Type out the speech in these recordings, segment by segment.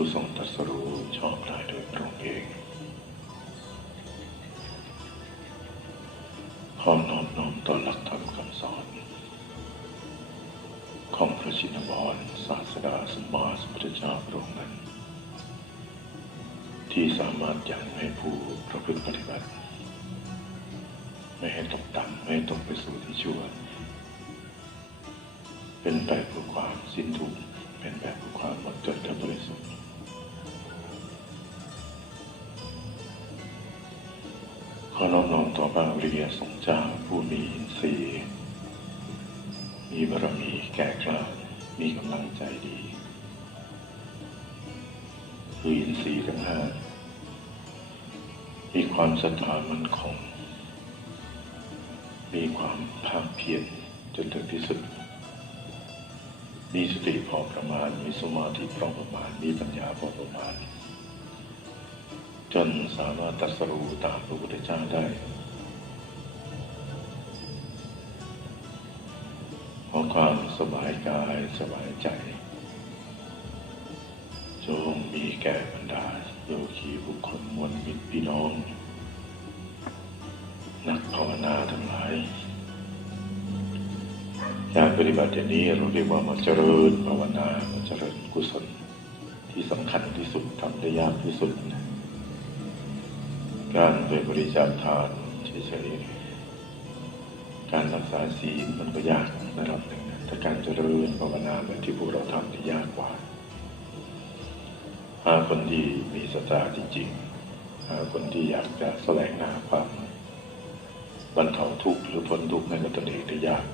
ผู้ทรงตรัสรู้ชอบได้โดยพระองค์เอง ขอน้อมน้อมต่อหลักธรรมคำสอน ของพระชินวรศาสดาสมมาสมพุทธเจ้าพระองค์นั้น ที่สามารถยังให้ผู้ประพฤติปฏิบัติ ไม่ให้ตกต่ำไม่ให้ตกไปสู่ที่ชั่ว เป็นไปเพื่อความสิ้นทุกข์ ริยสงฆ์เจ้าผู้มีอินทรีย์มีบารมีแก่กล้ามีกำลังใจดี คืออินทรีย์ทั้งห้ามีความศรัทธามั่นคง มีความภาคเพียรจนถึงที่สุด มีสติพอประมาณ มีสมาธิพอประมาณ มีปัญญาพอประมาณ จนสามารถตรัสรู้ตามพระพุทธเจ้าได้ ความสบายกายสบายใจ จงมีแก่บรรดาโยคีบุคคลมวลมิตรพี่น้อง นักภาวนาทั้งหลายการปฏิบัติอย่างนี้เราเรียกว่ามาเจริญภาวนามาเจริญกุศลที่สำคัญที่สุดทำได้ยากที่สุด การไปบริจาคทานเฉยๆ การรักษาศีลมันก็ยากระดับหนึ่งนะแต่การเจริญภาวนาแบบที่พวกเราทำที่ยากกว่า หาคนที่มีศรัทธาจริงๆ หาคนที่อยากจะแสวงหาความบรรเทาทุกข์หรือพ้นทุกข์ในกับตนเองได้ยาก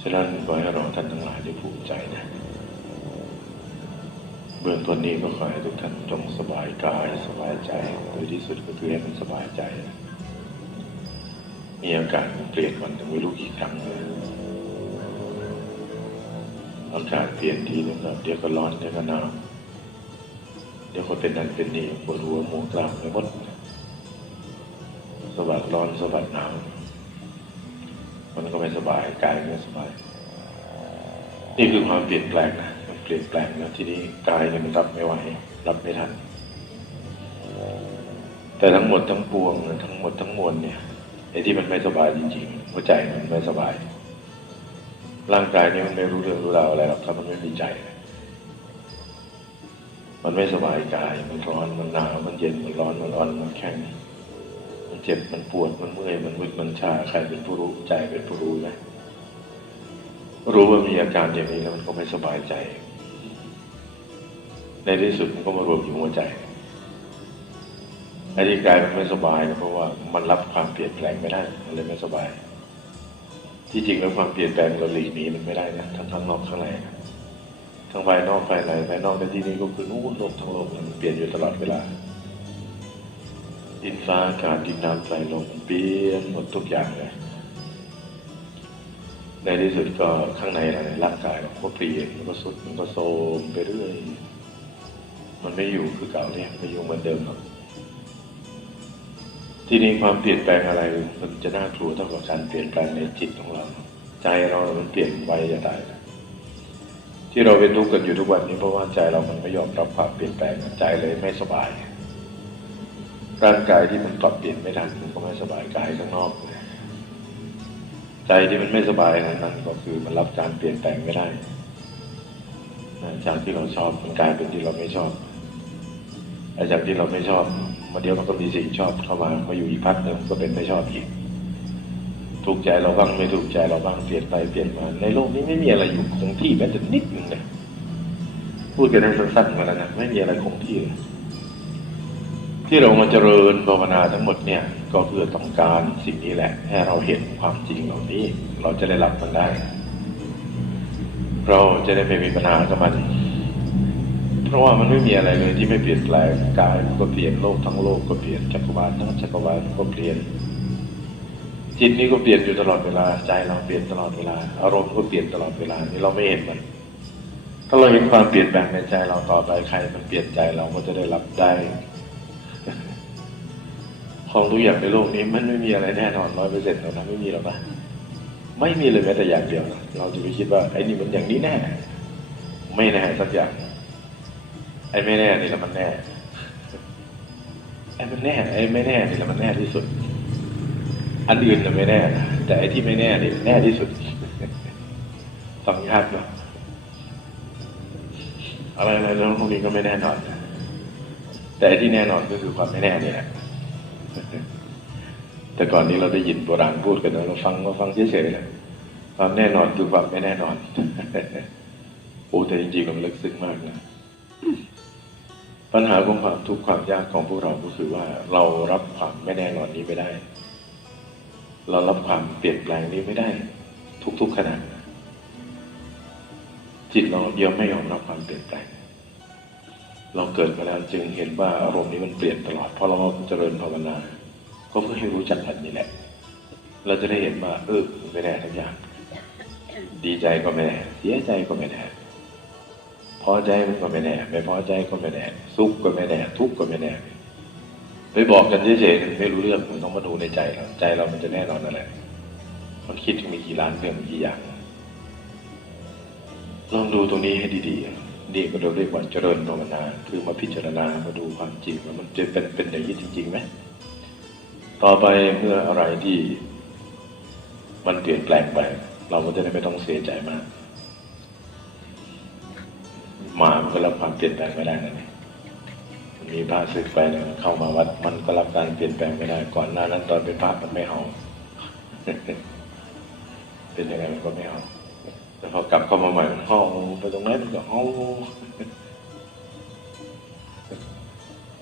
ฉะนั้นขอให้เราท่านทั้งหลายได้ภูมิใจนะ เบื้องต้นนี้ก็ขอให้ทุกท่านจงสบายกายสบายใจโดยที่สุดก็คือให้มันสบายใจ มีอาการเปลี่ยนวันถึงไม่รู้กี่ครั้งเลยอากาศเปลี่ยนทีนึงครับเดี๋ยวก็ร้อนเดี๋ยวก็หนาวเดี๋ยวก็เป็นนั่นเป็นนี่ปวดหัวหมูกลามไปหมดสบัดร้อนสบัดหนาวมันก็ไม่สบายกายไม่สบาย นี่คือความเปลี่ยนแปลงนะมันเปลี่ยนแปลงแล้วทีนี้กายเนี่ยมันรับไม่ไหวรับไม่ทัน แต่ทั้งหมดทั้งปวงทั้งหมดทั้งมวลเนี่ย ไอ้ที่มันไม่สบายจริงๆหัวใจมันไม่สบาย ร่างกายนี่มันไม่รู้เรื่องรู้ราวอะไรหรอกถ้ามันไม่มีใจ มันไม่สบายกาย มันร้อนมันหนาวมันเย็นมันร้อนมันร้อนมันแข็งมันเจ็บมันปวดมันเมื่อยมันมึนมันชาใครเป็นผู้รู้ใจเป็นผู้รู้ไหมรู้ว่ามีอาการอย่างนี้แล้วมันก็ไม่สบายใจ ในที่สุดมันก็มารวมอยู่หัวใจ ไอ้ที่กายมันไม่สบายนะเพราะว่ามันรับความเปลี่ยนแปลงไม่ได้มันเลยไม่สบาย ที่จริงแล้วความเปลี่ยนแปลงเราหลีกหนีมันไม่ได้นะทั้งข้างนอกข้างในทั้งภายนอกภายในภายนอกในที่นี้ก็คือนู่นโลกทั้งโลกมันเปลี่ยนอยู่ตลอดเวลาดินฟ้าอากาศดินน้ำไฟลมเปลี่ยนหมดทุกอย่างเลยในที่สุดก็ข้างในอะไรร่างกายมันก็เปลี่ยนมันก็สุดมันก็โทมไปเรื่อย มันไม่อยู่คือเก่าเนี่ยไม่อยู่เหมือนเดิมหรอก ที่นี้ความเปลี่ยนแปลงอะไร มันจะน่ากลัวเท่ากับการเปลี่ยนแปลงในจิตของเรา ใจเรา มันเปลี่ยนไวจะตายที่เราเป็นทุกข์กันอยู่ทุกวันนี้เพราะว่าใจเรามันไม่ยอมรับความเปลี่ยนแปลงใจเลยไม่สบาย ร่างกายที่มันปรับเปลี่ยนไม่ทันมันก็ไม่สบายกายข้างนอกเลยใจที่มันไม่สบายนั้น ก็คือมันรับการเปลี่ยนแปลงไม่ได้จากที่เราชอบมันกลายเป็นที่เราไม่ชอบอจากที่เราไม่ชอบ มาเดี๋ยวมันก็มีสิ่งชอบเข้ามามาอยู่อีกพักหนึ่งก็เป็นไม่ชอบอีก ถูกใจเราบ้างไม่ถูกใจเราบ้างเปลี่ยนไปเปลี่ยนมา ในโลกนี้ไม่มีอะไรอยู่คงที่แม้แต่นิดหนึ่งเลยพูดกันให้สั้นๆมาแล้วนะไม่มีอะไรคงที่เลยที่เรามาเจริญภาวนาทั้งหมดเนี่ย ก็เพื่อต้องการสิ่งนี้แหละ ให้เราเห็นความจริงเหล่านี้ เราจะได้รับมันได้ เราจะได้ไม่มีปัญหากับมัน เพราะว่ามันไม่มีอะไรเลยที่ไม่เปลี่ยนแปลงกายมันก็เปลี่ยนโลกทั้งโลกก็เปลี่ยนจักรวาลทั้งจักรวาลก็เปลี่ยน จิตนี้ก็เปลี่ยนอยู่ตลอดเวลาใจเราเปลี่ยนตลอดเวลา อารมณ์ก็เปลี่ยนตลอดเวลานี่เราไม่เห็นมัน ถ้าเราเห็นความเปลี่ยนแปลงในใจเราต่อไปใคร มันเปลี่ยนใจเราก็จะได้รับได้ของทุกอย่างในโลกนี้มันไม่มีอะไรแน่นอนร้อยเปอร์เซ็นต์หรอกนะไม่มีหรอกนะไม่มีเลยแม้แต่อย่างเดียวนะเราจะไปคิดว่าไอ้นี่มันอย่างนี้แน่ ไม่แน่สักอย่าง ไอ้ไม่แน่นี่แหละมันแน่ไอ้มันแน่ไอ้ไม่แน่นี่แหละมันแน่ที่สุด อันอื่นน่ะไม่แน่นแต่ไอ้ที่ไม่แน่นี่แน่ที่สุดฟังยากเนาะอะไรอะไรเรื่องพวกนี้ก็ไม่แน่นอนแต่ที่แน่นอนก็คือความไม่แน่นี่แหละแต่ก่อนนี้เราได้ยินโบราณพูดกันเราฟังเราฟังเฉยๆนะความแน่นอนคือความไม่แน่นอนโอ้แต่จริงๆมันลึกซึ้งมากนะ ปัญหาของความทุกข์ความยากของพวกเราก็คือว่าเรารับความไม่แน่นอนนี้ไม่ได้ เรารับความเปลี่ยนแปลงนี้ไม่ได้ ทุกๆขณะจิตเรายังไม่ยอมรับความเปลี่ยนแปลง เราเกิดมาแล้วจึงเห็นว่าอารมณ์นี้มันเปลี่ยนตลอดเพอเราเจริญภาวนา ก็เพื่อให้รู้จักมันนี่แหละ เราจะได้เห็นว่าเออไม่แน่ทั้งอย่าง ดีใจก็ไม่แน่เสียใจก็ไม่แน่ พอใจมันก็ไม่แน่ ไม่พอใจก็ไม่แน่สุขก็ไม่แน่ ทุกข์ก็ไม่แน่ไปบอกกันเฉยๆไม่รู้เรื่องมันต้องมาดูในใจเราใจเรามันจะแน่นอนอะไรมันคิดมีกี่ล้านเรื่องกี่อย่างลองดูตรงนี้ให้ดีๆนี่ก็เราเรียกว่าเจริญภาวนา คือมาพิจารณามาดูความจริงว่ามันจะเป็นเป็นอย่างนี้จริงๆไหมต่อไปเมื่ออะไรที่มันเปลี่ยนแปลงไป เราก็จะได้ไม่ต้องเสียใจมาก หมามันก็รับความเปลี่ยนแปลงไม่ได้นะเนี่ยมีพระศึกไปเนี่ยเข้ามาวัด มันก็รับการเปลี่ยนแปลงไม่ได้ ก่อนหน้านั้นตอนเป็นพระมันไม่เอาเป็นยังไงมันก็ไม่เอาแต่พอกลับเข้ามาใหม่มันห้องไปตรงไหนมันก็ห้อง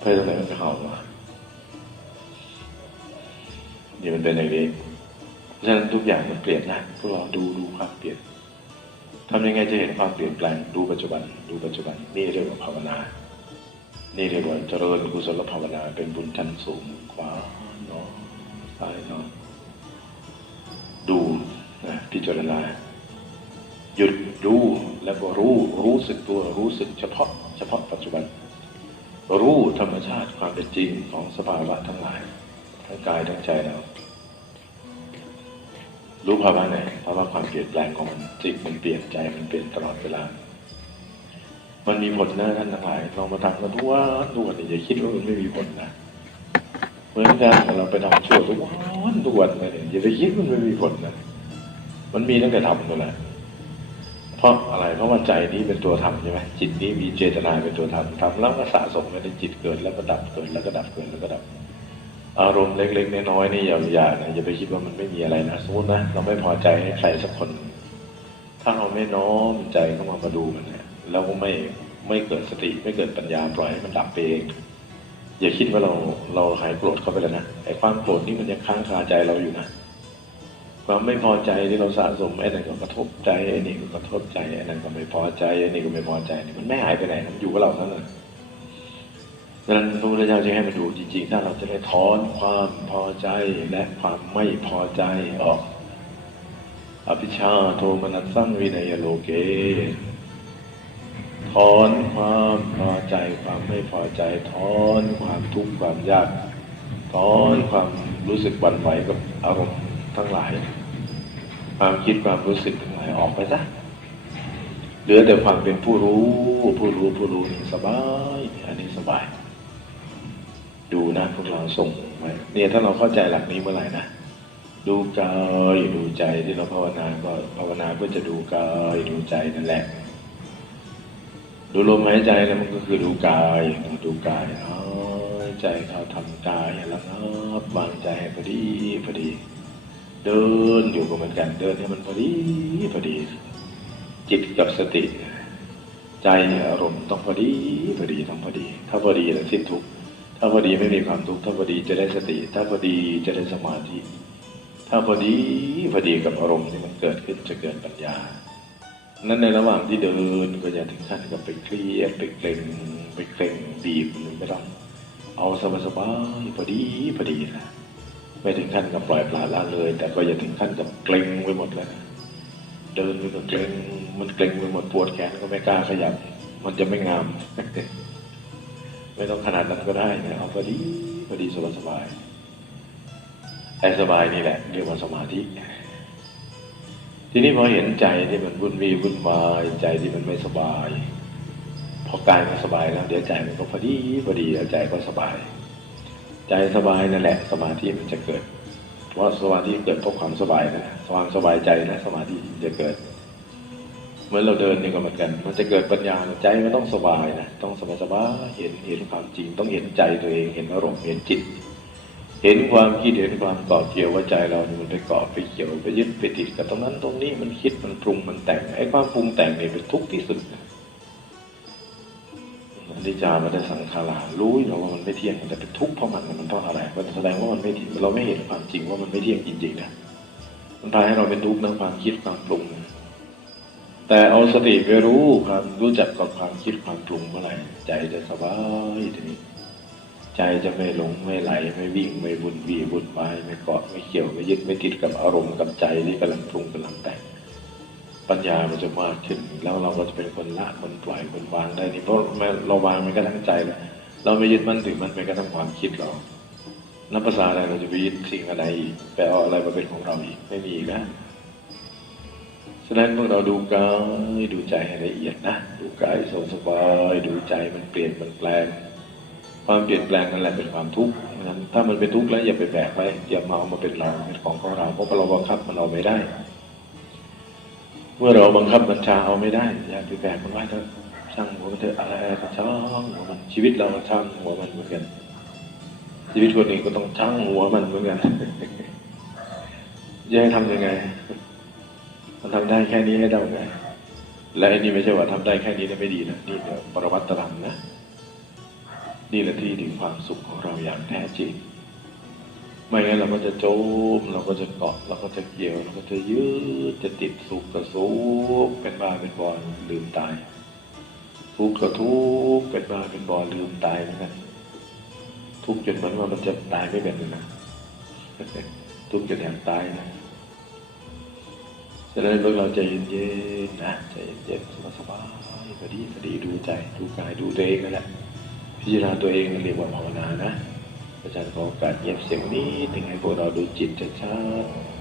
ไปตรงไหนมันก็เห่ามานี่มันเป็นอย่างนี้เพราะฉะนั้นทุกอย่างมันเปลี่ยนนะพวกเราดูดูความเปลี่ยน ทำยังไงจะเห็นความเปลี่ยนแปลงดูปัจจุบันดูปัจจุบันนี่เรียกว่าภาวนา นี่เรียกว่าเจริญกุศลภาวนา เป็นบุญชั้นสูงขวาเนาะซ้ายเนาะดูนะพิจารณา หยุดดูแล้วก็รู้รู้สึกตัวรู้สึกเฉพาะ เฉพาะปัจจุบัน รู้ธรรมชาติความเป็นจริงของสภาวะทั้งหลายทั้งกายทั้งใจเรา รู้ภาวะไหนภาวะความเปลี่ยนแปลงของมันจิตมันเปลี่ยนใจมันเปลี่ยนตลอดเวลา มันมีผลนะท่านทั้งหลายลองมาทำกันทุกวันทุกวันอย่าคิดว่ามันไม่มีผลนะเหมือนกันเราไปทำชั่วทุกวันทุกวันเลยอย่าไปคิดว่ามันไม่มีผลนะมันมีตั้งแต่ทำนั่นแหละเพราะอะไรเพราะว่าใจนี้เป็นตัวทำใช่ไหมจิตนี้มีเจตนาเป็นตัวทำทำแล้วก็สะสมไว้ในจิตเกิดแล้วก็ดับเกิดแล้วก็ดับเกิดแล้วก็ดับ อารมณ์เล็กๆน้อยๆนี่อย่าอย่านะอย่าไปคิดว่ามันไม่มีอะไรนะสมมตินะเราไม่พอใจให้ใครสักคน ถ้าเราไม่น้อมใจเข้ามามาดูมันเนี่ยเราก็ไม่ไม่เกิดสติไม่เกิดปัญญาปล่อยให้มันดับไปเองอย่าคิดว่าเราเราหายโกรธเข้าไปแล้วนะไอ้ความโกรธนี่มันยังค้างคาใจเราอยู่นะความไม่พอใจที่เราสะสมไอ้นั่นก็กระทบใจไอ้นี่ก็กระทบใจไอ้นั่นก็ไม่พอใจไอ้นี่ก็ไม่พอใจนี่มันไม่หายไปไหนมันอยู่กับเราทั้งนั้น ดังนั้นพระพุทธเจ้าจะให้มาดูจริง ๆ ถ้าเราจะได้ถอนความพอใจและความไม่พอใจออก อภิชาโทมนัสสังวินัยโลเก ถอนความพอใจความไม่พอใจ ถอนความทุกข์ความยาก ถอนความรู้สึกหวั่นไหวกับอารมณ์ทั้งหลาย ความคิดความรู้สึกทั้งหลายออกไปซะเหลือแต่ความเป็นผู้รู้ ผู้รู้ผู้รู้นี่สบาย อันนี้สบาย ดูนะพวกเราส่งไว้เนี่ยถ้าเราเข้าใจหลักนี้เมื่อไหร่นะดูกายดูใจที่เราภาวนาก็ภาวนาเพื่อจะดูกายดูใจนั่นแหละ ดูลมหายใจแล้วมันก็คือดูกายดูกายหายใจเข้าทำกายแล้วนับวางใจพอดีพอดี เดินอยู่ก็เหมือนกันเดินให้มันพอดีพอดี จิตกับสติ ใจอารมณ์ต้องพอดีพอดีต้องพอดี ถ้าพอดีแล้วสิ้นทุกข์ ถ้าพอดีไม่มีความทุกข์ถ้าพอดีจะได้สติ ถ้าพอดีจะได้สมาธิ ถ้าพอดีพอดีกับอารมณ์ที่มันเกิดขึ้นจะเกิดปัญญา นั้นในระหว่างที่เดินก็อย่าถึงขั้นกับไปเครียดไปเกร็งไปเกร็งบีบมันไม่ต้องเอาสบายๆพอดีพอดีนะไม่ถึงขั้นกับปล่อยปละละเลย แต่ก็อย่าถึงขั้นกับเกร็งไปหมดแล้วนะเดินไปก็เกร็งมันเกร็งไปหมดปวดแขนก็ไม่กล้าขยับ มันจะไม่งาม ไม่ต้องขนาดนั้นก็ได้นะเอาพอดีพอดีสบายสบายๆไอ้สบายนี่แหละเรียกว่าสมาธิ ทีนี้พอเห็นใจที่มันวุ่นวีวุ่นวายใจที่มันไม่สบาย พอกายมันสบายแล้วเดี๋ยวใจมันก็พอดีพอดีแล้วใจก็สบาย ใจสบายนั่นแหละ สมาธิมันจะเกิด เพราะสมาธิเกิดเพราะความสบายนะความสบายใจนะสมาธิจะเกิด เหมือนเราเดินนี่ก็เหมือนกัน มันจะเกิดปัญญาใจมันต้องสบายนะต้องสบายสบายเห็นเห็นความจริง ต้องเห็นใจตัวเองเห็นอารมณ์เห็นจิต เห็นความคิดเห็นความเกาะเกี่ยวว่าใจเรานี่มันไปเกาะไปเกี่ยวไปยึดไปติดกับตรงนั้นตรงนี้มันคิดมันปรุงมันแต่งไอ้ความปรุงแต่งเนี่ยเป็นทุกข์ที่สุดนะนิจามันได้สังขารารู้อยู่ว่ามันไม่เที่ยงแต่เป็นทุกข์เพราะมันมันเพราะอะไร มันแสดงว่ามันไม่เราไม่เห็นความจริงว่ามันไม่เที่ยงจริงๆนะมันพาให้เราเป็นทุกข์นะความคิดความปรุง แต่เอาสติไปรู้ความรู้จักกับความคิดความปรุงเมื่อไหร่ใจจะสบายทีนี้ ใจจะไม่หลงไม่ไหล ไม่วิ่งไม่วุ่นวี่วุ่นวายไม่เกาะไม่เกี่ยวไม่ยึดไม่ติดกับอารมณ์กับใจที่กำลังปรุงกำลังแต่งปัญญามันจะมากขึ้น แล้วเราก็จะเป็นคนละคนปล่อยคนวางได้นี่เพราะเราวางมันก็ทั้งใจแหละเราไม่ยึดมันถือมันไปก็ทั้งความคิดเรานับภาษาอะไรเราจะไปยึดสิ่งอะไรอีกไปเอาอะไรมาเป็นของเราอีกไม่มีอีกนะ ฉะนั้นพวกเราดูกายดูใจให้ละเอียดนะ ดูกายสงสบาย ดูใจมันเปลี่ยนมันแปลง ความเปลี่ยนแปลงนั่นแหละเป็นความทุกข์นั้นถ้ามันเป็นทุกข์แล้วอย่าไปแบกไว้อย่ามาเอามาเป็นเราเป็นของของเราเพราะเราบังคับมันเอาไม่ได้ เมื่อเราบังคับบัญชาเอาไม่ได้อย่าไปแบกมันไว้เถอะช่างหัวมันเถอะอะไรก็ช่างหัวมันชีวิตเราช่างหัวมันเหมือนกันชีวิตคนอื่นก็ต้องช่างหัวมันเหมือนกันจะให้ทำยังไง มันทำได้แค่นี้ให้ได้ไงและไอ้นี่ไม่ใช่ว่าทำได้แค่นี้แล้วไม่ดีนะนี่เดี๋ยวปรวัตตรังนะนี่แหละที่ถึงความสุขของเราอย่างแท้จริง ไม่งั้นเราก็จะโจม เราก็จะเกาะเราก็จะเกี่ยว เราก็จะยืดจะติดสุขกับสุขเป็นบ้าเป็นบอลลืมตายทุกข์กับทุกข์เป็นบ้าเป็นบอลลืมตายเหมือนกันทุกข์จนเหมันว่ามันจะตายไม่เป็นเลยนะทุกข์จนแทบตายนะ ฉะนั้นพวกเราใจเย็นๆนะใจเย็นๆสบายๆพอดีพอดีดูใจดูกายดูตัวเองนั่นแหละพิจารณาตัวเองเรียกว่าภาวนานะอาจารย์ขอโอกาสเย็บเสียงนี้ถึงให้พวกเราดูจิตชัดๆ